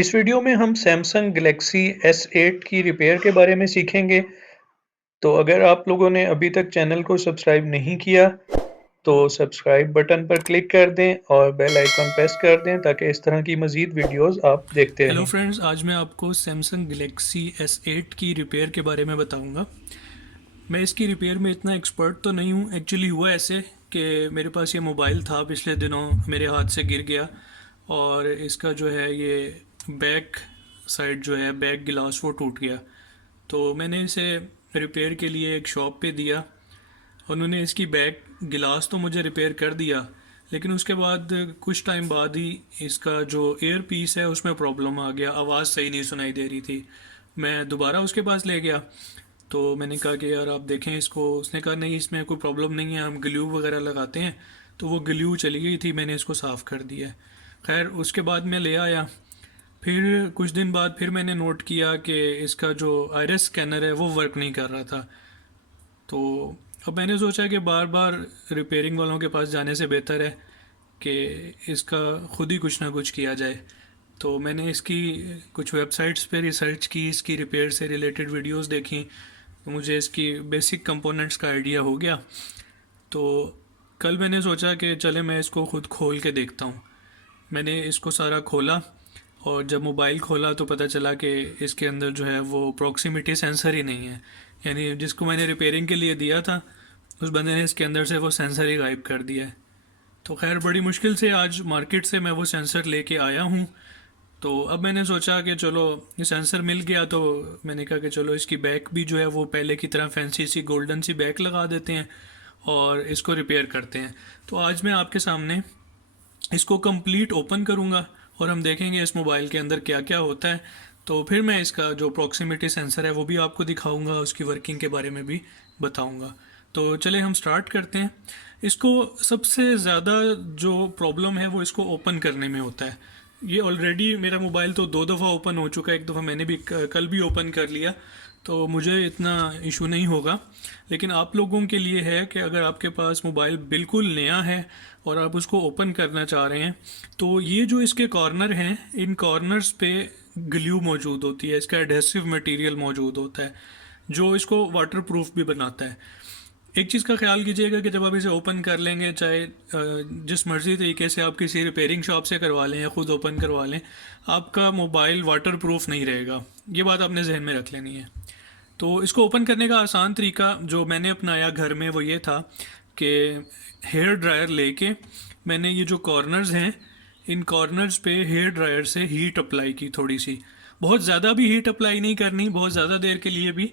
इस वीडियो में हम सैमसंग गैलेक्सी S8 की रिपेयर के बारे में सीखेंगे। तो अगर आप लोगों ने अभी तक चैनल को सब्सक्राइब नहीं किया, तो सब्सक्राइब बटन पर क्लिक कर दें और बेल आइकन प्रेस कर दें ताकि इस तरह की मज़ीद वीडियोस आप देखते हेलो रहें। फ्रेंड्स, आज मैं आपको सैमसंग गैलेक्सी S8 की रिपेयर के बारे में बताऊंगा। मैं इसकी रिपेयर में इतना एक्सपर्ट तो नहीं हूँ। एक्चुअली हुआ ऐसे कि मेरे पास ये मोबाइल था, पिछले दिनों मेरे हाथ से गिर गया और इसका जो है ये बैक साइड जो है बैक गिलास वो टूट गया। तो मैंने इसे रिपेयर के लिए एक शॉप पे दिया। उन्होंने इसकी बैक गिलास तो मुझे रिपेयर कर दिया, लेकिन उसके बाद कुछ टाइम बाद ही इसका जो एयर पीस है उसमें प्रॉब्लम आ गया, आवाज़ सही नहीं सुनाई दे रही थी। मैं दोबारा उसके पास ले गया तो मैंने कहा कि यार आप देखें इसको। उसने कहा नहीं, इसमें कोई प्रॉब्लम नहीं है, हम ग्लू वगैरह लगाते हैं। तो वो ग्लू चली गई थी, मैंने इसको साफ़ कर दिया। खैर उसके बाद मैं ले आया। फिर कुछ दिन बाद फिर मैंने नोट किया कि इसका जो आइरिस स्कैनर है वो वर्क नहीं कर रहा था। तो अब मैंने सोचा कि बार बार रिपेयरिंग वालों के पास जाने से बेहतर है कि इसका खुद ही कुछ ना कुछ किया जाए। तो मैंने इसकी कुछ वेबसाइट्स पे रिसर्च की, इसकी रिपेयर से रिलेटेड वीडियोस देखी, तो मुझे इसकी बेसिक कंपोनेंट्स का आइडिया हो गया। तो कल मैंने सोचा कि चले मैं इसको खुद खोल के देखता हूँ। मैंने इसको सारा खोला और जब मोबाइल खोला तो पता चला कि इसके अंदर जो है वो प्रॉक्सिमिटी सेंसर ही नहीं है। यानी जिसको मैंने रिपेयरिंग के लिए दिया था उस बंदे ने इसके अंदर से वो सेंसर ही गायब कर दिया है। तो खैर बड़ी मुश्किल से आज मार्केट से मैं वो सेंसर लेके आया हूँ। तो अब मैंने सोचा कि चलो ये सेंसर मिल गया, तो मैंने कहा कि चलो इसकी बैक भी जो है वो पहले की तरह फैंसी सी गोल्डन सी बैक लगा देते हैं और इसको रिपेयर करते हैं। तो आज मैं आपके सामने इसको कंप्लीट ओपन करूँगा और हम देखेंगे इस मोबाइल के अंदर क्या क्या होता है। तो फिर मैं इसका जो प्रॉक्सिमिटी सेंसर है वो भी आपको दिखाऊंगा, उसकी वर्किंग के बारे में भी बताऊंगा। तो चले हम स्टार्ट करते हैं। इसको सबसे ज़्यादा जो प्रॉब्लम है वो इसको ओपन करने में होता है। ये ऑलरेडी मेरा मोबाइल तो दो दफ़ा ओपन हो चुका है, एक दफ़ा मैंने भी कल भी ओपन कर लिया, तो मुझे इतना इशू नहीं होगा। लेकिन आप लोगों के लिए है कि अगर आपके पास मोबाइल बिल्कुल नया है और आप उसको ओपन करना चाह रहे हैं, तो ये जो इसके कॉर्नर हैं, इन कॉर्नर्स पे ग्लू मौजूद होती है, इसका एडहेसिव मटेरियल मौजूद होता है जो इसको वाटर प्रूफ भी बनाता है। एक चीज़ का ख्याल कीजिएगा कि जब आप इसे ओपन कर लेंगे, चाहे जिस मर्ज़ी तरीके से आप किसी रिपेयरिंग शॉप से करवा लें या ख़ुद ओपन करवा लें, आपका मोबाइल वाटर प्रूफ नहीं रहेगा। ये बात आपने जहन में रख लेनी है। तो इसको ओपन करने का आसान तरीका जो मैंने अपनाया घर में वो ये था कि हेयर ड्रायर लेके मैंने ये जो कॉर्नर्स हैं, इन कॉर्नर्स पे हेयर ड्रायर से हीट अप्लाई की थोड़ी सी। बहुत ज़्यादा भी हीट अप्लाई नहीं करनी, बहुत ज़्यादा देर के लिए भी,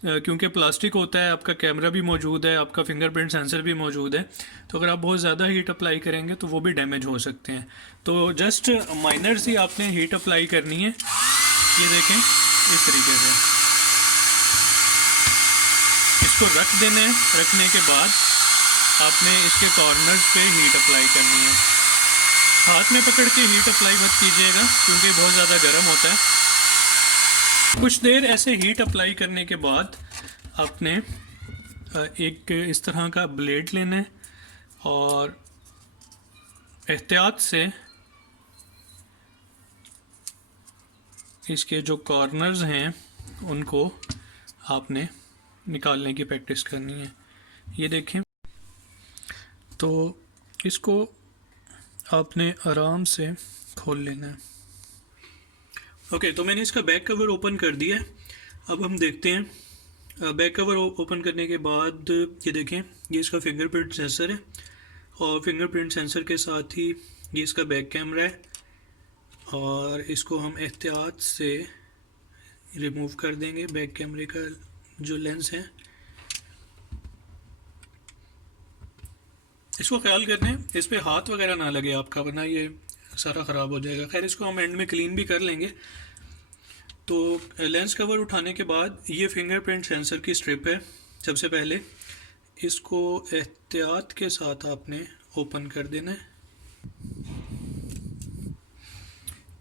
क्योंकि प्लास्टिक होता है, आपका कैमरा भी मौजूद है, आपका फिंगरप्रिंट सेंसर भी मौजूद है। तो अगर आप बहुत ज़्यादा हीट अप्लाई करेंगे तो वो भी डैमेज हो सकते हैं। तो जस्ट माइनर सी आपने हीट अप्लाई करनी है। ये देखें इस तरीके से इसको रख देना है। रखने के बाद आपने इसके कॉर्नर्स पे हीट अप्लाई करनी है। हाथ में पकड़ के हीट अप्लाई मत कीजिएगा क्योंकि बहुत ज़्यादा गर्म होता है। कुछ देर ऐसे हीट अप्लाई करने के बाद आपने एक इस तरह का ब्लेड लेना है और एहतियात से इसके जो कॉर्नर्स हैं उनको आपने निकालने की प्रैक्टिस करनी है। ये देखें, तो इसको आपने आराम से खोल लेना है। ओके, तो मैंने इसका बैक कवर ओपन कर दिया है। अब हम देखते हैं बैक कवर ओपन करने के बाद ये देखें, ये इसका फिंगरप्रिंट सेंसर है और फिंगरप्रिंट सेंसर के साथ ही ये इसका बैक कैमरा है। और इसको हम एहतियात से रिमूव कर देंगे, बैक कैमरे का जो लेंस है। इसको ख्याल करना है इस पर हाथ वगैरह ना लगे आपका, वरना ये सारा ख़राब हो जाएगा। खैर इसको हम एंड में क्लीन भी कर लेंगे। तो लेंस कवर उठाने के बाद ये फिंगरप्रिंट सेंसर की स्ट्रिप है। सबसे पहले इसको एहतियात के साथ आपने ओपन कर देना है।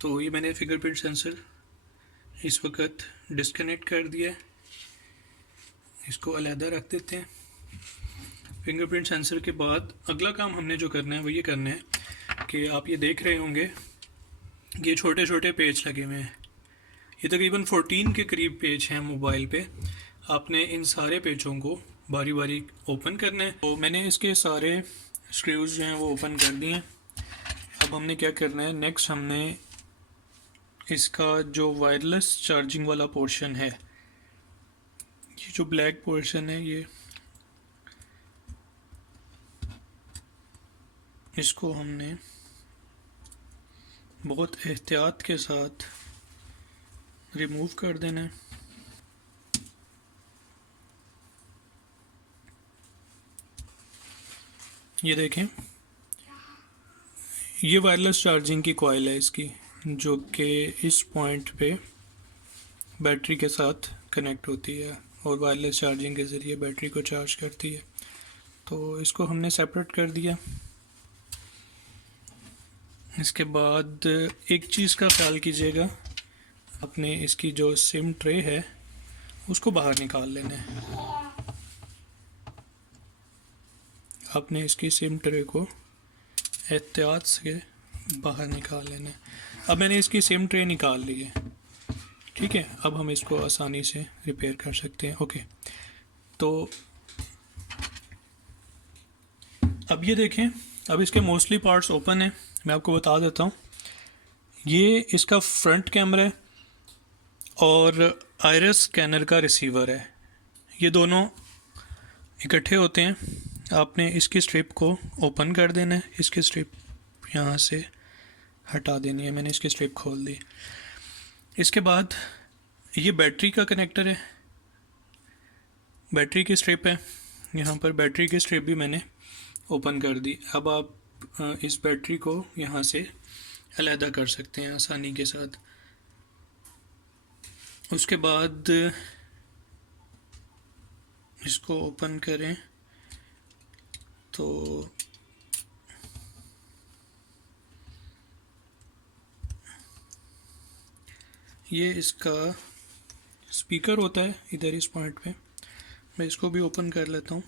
तो ये मैंने फिंगरप्रिंट सेंसर इस वक्त डिस्कनेक्ट कर दिया है। इसको अलहदा रख देते हैं। फिंगरप्रिंट सेंसर के बाद अगला काम हमने जो करना है वो ये करना है कि आप ये देख रहे होंगे ये छोटे छोटे पेज लगे हुए हैं, ये तकरीबन 14 के करीब पेज हैं मोबाइल पे। आपने इन सारे पेजों को बारी बारी ओपन करना है। तो मैंने इसके सारे स्क्रूज जो हैं वो ओपन कर दिए हैं। अब हमने क्या करना है, नेक्स्ट हमने इसका जो वायरलेस चार्जिंग वाला पोर्शन है, ये जो ब्लैक पोर्शन है, ये इसको हमने बहुत एहतियात के साथ रिमूव कर देना है। ये देखें, ये वायरलेस चार्जिंग की कॉइल है इसकी, जो कि इस पॉइंट पे बैटरी के साथ कनेक्ट होती है और वायरलेस चार्जिंग के ज़रिए बैटरी को चार्ज करती है। तो इसको हमने सेपरेट कर दिया। इसके बाद एक चीज़ का ख्याल कीजिएगा, अपने इसकी जो सिम ट्रे है उसको बाहर निकाल लेना है। आपने इसकी सिम ट्रे को एहतियात से बाहर निकाल लेना है। अब मैंने इसकी सिम ट्रे निकाल ली है, ठीक है। अब हम इसको आसानी से रिपेयर कर सकते हैं। ओके, तो अब ये देखें, अब इसके मोस्टली पार्ट्स ओपन हैं। मैं आपको बता देता हूँ, ये इसका फ्रंट कैमरा है और आइरिस स्कैनर का रिसीवर है। ये दोनों इकट्ठे होते हैं। आपने इसकी स्ट्रिप को ओपन कर देना है, इसकी स्ट्रिप यहाँ से हटा देनी है। मैंने इसकी स्ट्रिप खोल दी। इसके बाद ये बैटरी का कनेक्टर है, बैटरी की स्ट्रिप है। यहाँ पर बैटरी की स्ट्रिप भी मैंने ओपन कर दी। अब आप इस बैटरी को यहाँ से अलहदा कर सकते हैं आसानी के साथ। उसके बाद इसको ओपन करें तो ये इसका स्पीकर होता है इधर इस पॉइंट पे। मैं इसको भी ओपन कर लेता हूँ।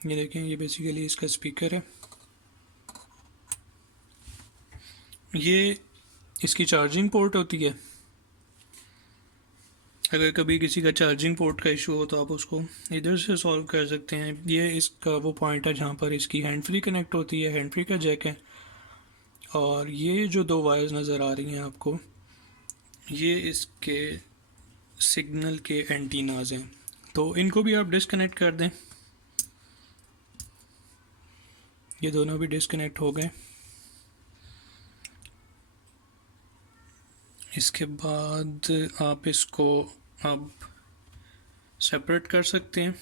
ये देखें, ये बेसिकली इसका स्पीकर है। ये इसकी चार्जिंग पोर्ट होती है। अगर कभी किसी का चार्जिंग पोर्ट का इशू हो तो आप उसको इधर से सॉल्व कर सकते हैं। ये इसका वो पॉइंट है जहाँ पर इसकी हैंड फ्री कनेक्ट होती है, हैंड फ्री का जैक है। और ये जो दो वायर्स नज़र आ रही हैं आपको, ये इसके सिग्नल के एंटीनाज हैं। तो इनको भी आप डिस्कनेक्ट कर दें। ये दोनों भी डिस्कनेक्ट हो गए। इसके बाद आप इसको अब सेपरेट कर सकते हैं।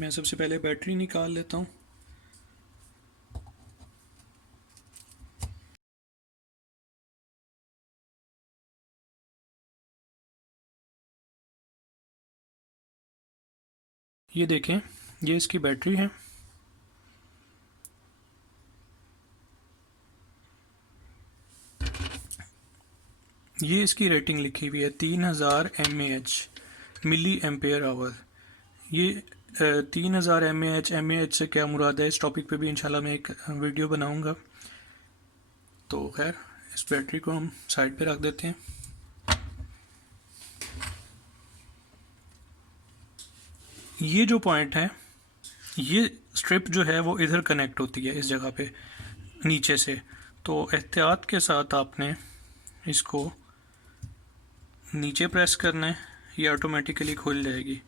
मैं सबसे पहले बैटरी निकाल लेता हूँ। ये देखें, ये इसकी बैटरी है। ये इसकी रेटिंग लिखी हुई है 3000 mAh मिली एम्पेयर आवर। ये 3000 mAh से क्या मुराद है, इस टॉपिक पे भी इंशाल्लाह मैं एक वीडियो बनाऊंगा। तो खैर, इस बैटरी को हम साइड पे रख देते हैं। ये जो पॉइंट है, ये स्ट्रिप जो है वो इधर कनेक्ट होती है इस जगह पे नीचे से। तो एहतियात के साथ आपने इसको नीचे प्रेस करना है, ये ऑटोमेटिकली खुल जाएगी।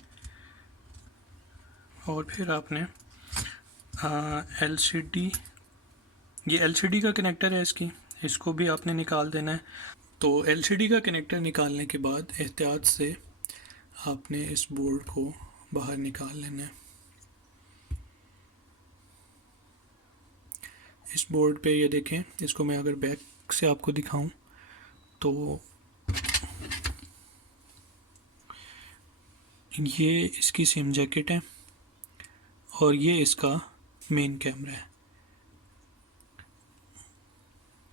और फिर आपने LCD, ये LCD का कनेक्टर है इसको भी आपने निकाल देना है। तो LCD का कनेक्टर निकालने के बाद एहतियात से आपने इस बोर्ड को बाहर निकाल लेना है। इस बोर्ड पे ये देखें, इसको मैं अगर बैक से आपको दिखाऊं तो ये इसकी सिम जैकेट है और ये इसका मेन कैमरा है,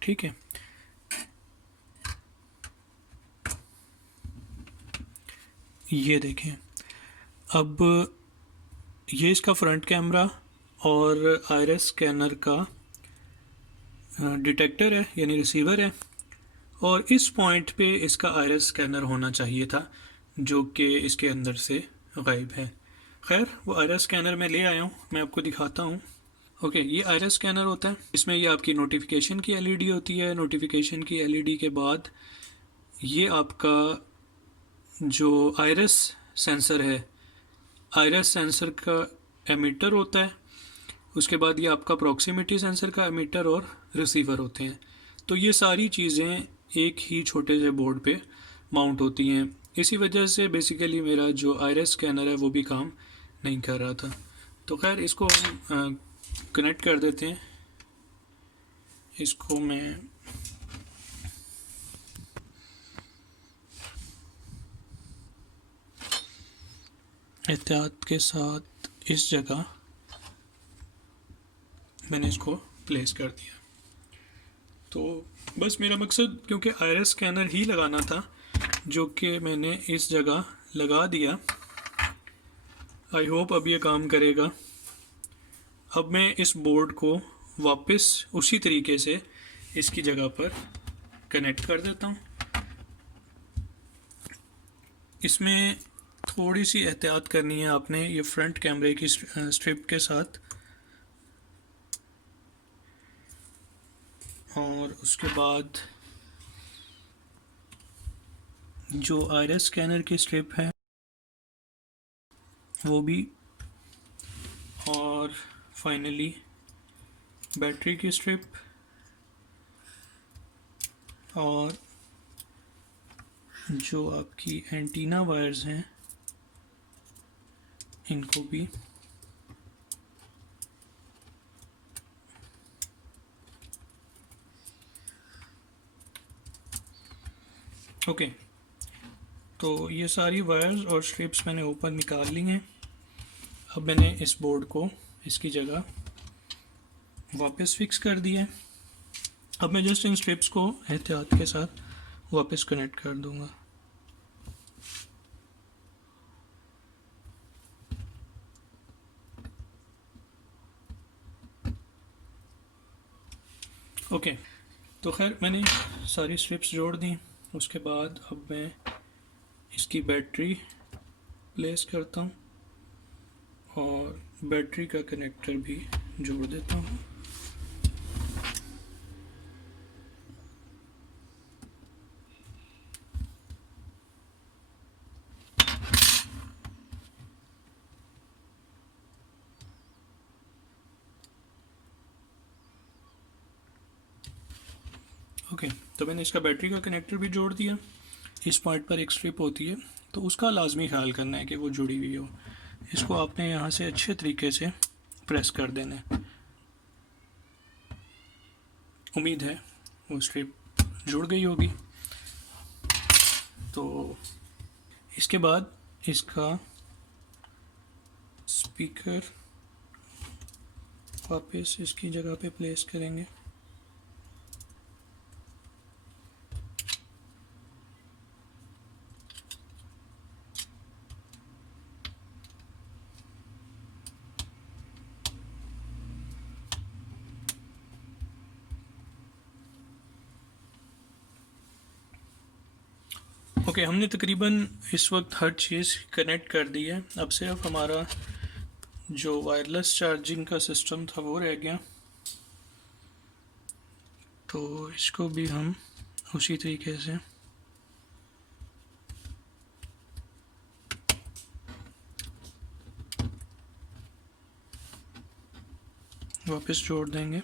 ठीक है। ये देखें, अब ये इसका फ्रंट कैमरा और आइरिस स्कैनर का डिटेक्टर है यानी रिसीवर है, और इस पॉइंट पे इसका आयरस स्कैनर होना चाहिए था जो कि इसके अंदर से गायब है। खैर, वो आयरस स्कैनर मैं ले आया हूँ, मैं आपको दिखाता हूँ। ओके, ये आयरस स्कैनर होता है। इसमें ये आपकी नोटिफिकेशन की एलईडी होती है। नोटिफिकेशन की एलईडी के बाद ये आपका जो आयरस सेंसर है, आयरस सेंसर का एमीटर होता है। उसके बाद ये आपका प्रॉक्सिमिटी सेंसर का एमीटर और रिसीवर होते हैं। तो ये सारी चीज़ें एक ही छोटे से बोर्ड पे माउंट होती हैं। इसी वजह से बेसिकली मेरा जो आयरस स्कैनर है वो भी काम नहीं कर रहा था। तो खैर, इसको हम कनेक्ट कर देते हैं। इसको मैं एहतियात के साथ इस जगह मैंने इसको प्लेस कर दिया। तो बस मेरा मकसद, क्योंकि आयरस स्कैनर ही लगाना था, जो कि मैंने इस जगह लगा दिया। आई होप अब ये काम करेगा। अब मैं इस बोर्ड को वापस उसी तरीके से इसकी जगह पर कनेक्ट कर देता हूँ। इसमें थोड़ी सी एहतियात करनी है आपने, ये फ्रंट कैमरे की स्ट्रिप के साथ। और उसके बाद जो आयरस स्कैनर की स्ट्रिप है वो भी, और फाइनली बैटरी की स्ट्रिप, और जो आपकी एंटीना वायर्स हैं इनको भी। ओके, तो ये सारी वायर्स और स्ट्रिप्स मैंने ऊपर निकाल ली हैं। अब मैंने इस बोर्ड को इसकी जगह वापस फिक्स कर दिया है। अब मैं जस्ट इन स्ट्रिप्स को एहतियात के साथ वापस कनेक्ट कर दूंगा। ओके, तो खैर मैंने सारी स्ट्रिप्स जोड़ दी। उसके बाद अब मैं इसकी बैटरी प्लेस करता हूँ और बैटरी का कनेक्टर भी जोड़ देता हूँ। ओके, तो मैंने इसका बैटरी का कनेक्टर भी जोड़ दिया। इस पॉइंट पर एक स्ट्रिप होती है, तो उसका लाजमी ख्याल करना है कि वो जुड़ी हुई हो। इसको आपने यहाँ से अच्छे तरीके से प्रेस कर देना है। उम्मीद है वो स्ट्रिप जुड़ गई होगी। तो इसके बाद इसका स्पीकर वापस इसकी जगह पे प्लेस करेंगे। ओके, हमने तकरीबन इस वक्त हर चीज़ कनेक्ट कर दी है। अब सिर्फ हमारा जो वायरलेस चार्जिंग का सिस्टम था वो रह गया। तो इसको भी हम उसी तरीके से वापस जोड़ देंगे।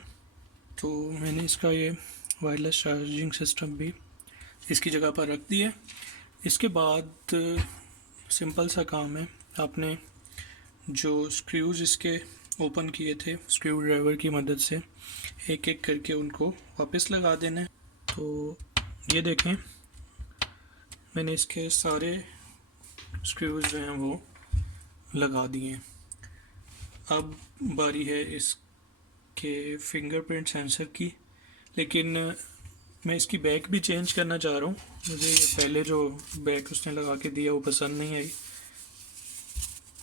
तो मैंने इसका ये वायरलेस चार्जिंग सिस्टम भी इसकी जगह पर रख दिया। इसके बाद सिंपल सा काम है, आपने जो स्क्रूज़ इसके ओपन किए थे स्क्रू ड्राइवर की मदद से एक एक करके उनको वापस लगा देना है। तो ये देखें, मैंने इसके सारे स्क्रूज़ जो हैं वो लगा दिए। अब बारी है इसके फिंगरप्रिंट सेंसर की, लेकिन मैं इसकी बैक भी चेंज करना चाह रहा हूँ। मुझे ये पहले जो बैक उसने लगा के दिया वो पसंद नहीं आई।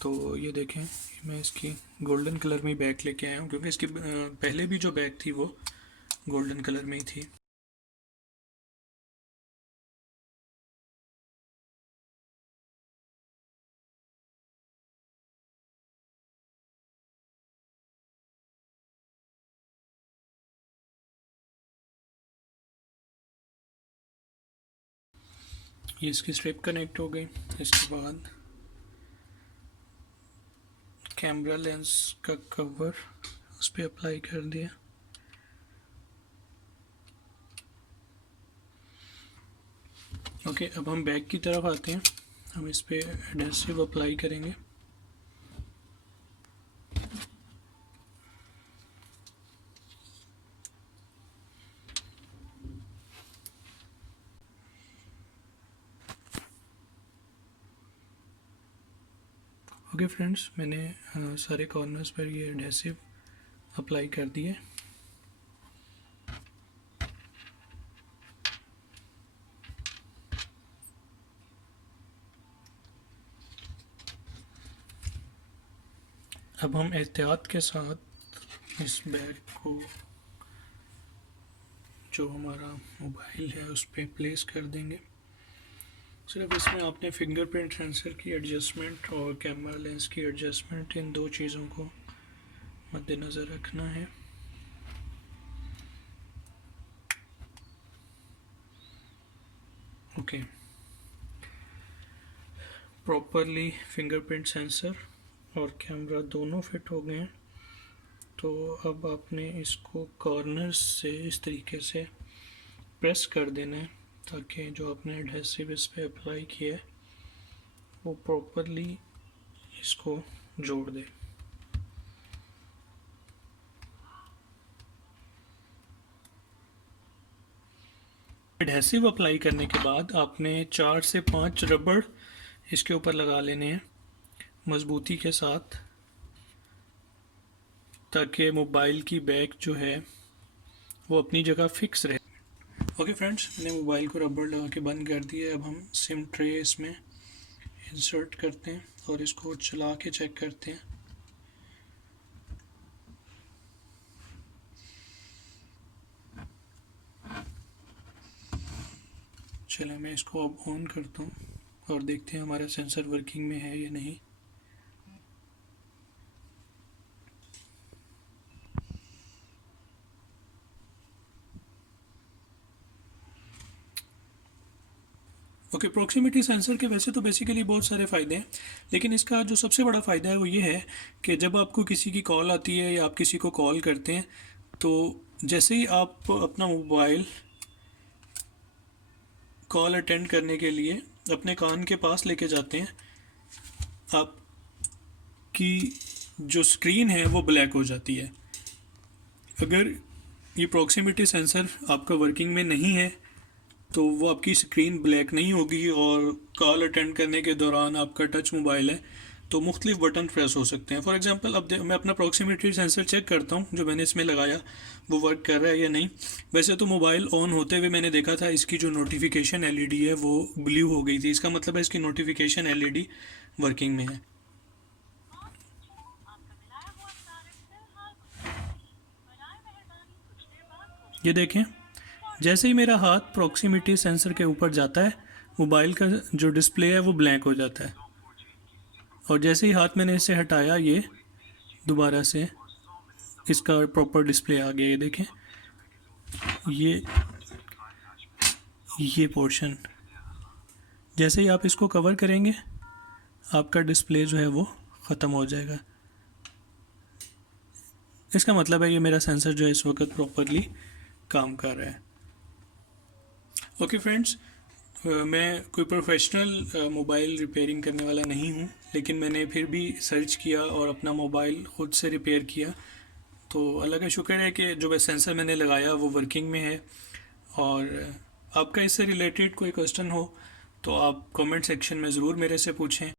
तो ये देखें, मैं इसकी गोल्डन कलर में बैक लेके आया हूँ, क्योंकि इसकी पहले भी जो बैक थी वो गोल्डन कलर में ही थी। ये इसकी स्ट्रिप कनेक्ट हो गई। इसके बाद कैमरा लेंस का कवर उस पर अप्लाई कर दिया। ओके, अब हम बैक की तरफ आते हैं। हम इस पर एडहेसिव अप्लाई करेंगे। ओके फ्रेंड्स, मैंने सारे कॉर्नर्स पर ये एडहेसिव अप्लाई कर दिए। अब हम एहतियात के साथ इस बैग को जो हमारा मोबाइल है उस पर प्लेस कर देंगे। सिर्फ इसमें आपने फिंगरप्रिंट सेंसर की एडजस्टमेंट और कैमरा लेंस की एडजस्टमेंट, इन दो चीज़ों को मद्देनज़र रखना है। ओके, प्रॉपरली फिंगरप्रिंट सेंसर और कैमरा दोनों फिट हो गए हैं। तो अब आपने इसको कॉर्नर्स से इस तरीके से प्रेस कर देना है ताकि जो आपने एडहेसिव इस पे अप्लाई किया है वो प्रॉपरली इसको जोड़ दे। एडहेसिव अप्लाई करने के बाद आपने 4 से 5 रबड़ इसके ऊपर लगा लेने हैं मज़बूती के साथ, ताकि मोबाइल की बैक जो है वो अपनी जगह फिक्स रहे। ओके फ्रेंड्स, मैंने मोबाइल को रबड़ लगा के बंद कर दिया। अब हम सिम ट्रे इसमें इंसर्ट करते हैं और इसको चला के चेक करते हैं। चलो मैं इसको अब ऑन करता हूँ और देखते हैं हमारा सेंसर वर्किंग में है या नहीं। ओके, प्रॉक्सिमिटी सेंसर के वैसे तो बेसिकली बहुत सारे फ़ायदे हैं, लेकिन इसका जो सबसे बड़ा फ़ायदा है वो ये है कि जब आपको किसी की कॉल आती है या आप किसी को कॉल करते हैं तो जैसे ही आप अपना मोबाइल कॉल अटेंड करने के लिए अपने कान के पास लेके जाते हैं, आपकी जो स्क्रीन है वो ब्लैक हो जाती है। अगर ये प्रॉक्सिमिटी सेंसर आपका वर्किंग में नहीं है तो वो आपकी स्क्रीन ब्लैक नहीं होगी और कॉल अटेंड करने के दौरान आपका टच मोबाइल है तो मुख्तलिफ बटन प्रेस हो सकते हैं। फॉर एग्जांपल, अब मैं अपना प्रॉक्सिमिटी सेंसर चेक करता हूँ जो मैंने इसमें लगाया वो वर्क कर रहा है या नहीं। वैसे तो मोबाइल ऑन होते हुए मैंने देखा था इसकी जो नोटिफिकेशन एलईडी है वो ब्लू हो गई थी, इसका मतलब है इसकी नोटिफिकेशन एलईडी वर्किंग में है। ये देखें, जैसे ही मेरा हाथ प्रॉक्सिमिटी सेंसर के ऊपर जाता है मोबाइल का जो डिस्प्ले है वो ब्लैंक हो जाता है, और जैसे ही हाथ मैंने इसे हटाया ये दोबारा से इसका प्रॉपर डिस्प्ले आ गया। ये देखें, ये पोर्शन जैसे ही आप इसको कवर करेंगे आपका डिस्प्ले जो है वो ख़त्म हो जाएगा। इसका मतलब है ये मेरा सेंसर जो है इस वक्त प्रॉपरली काम कर रहा है। ओके फ्रेंड्स, मैं कोई प्रोफेशनल मोबाइल रिपेयरिंग करने वाला नहीं हूँ, लेकिन मैंने फिर भी सर्च किया और अपना मोबाइल ख़ुद से रिपेयर किया। तो अल्लाह का शुक्र है कि जो सेंसर मैंने लगाया वो वर्किंग में है। और आपका इससे रिलेटेड कोई क्वेश्चन हो तो आप कमेंट सेक्शन में ज़रूर मेरे से पूछें।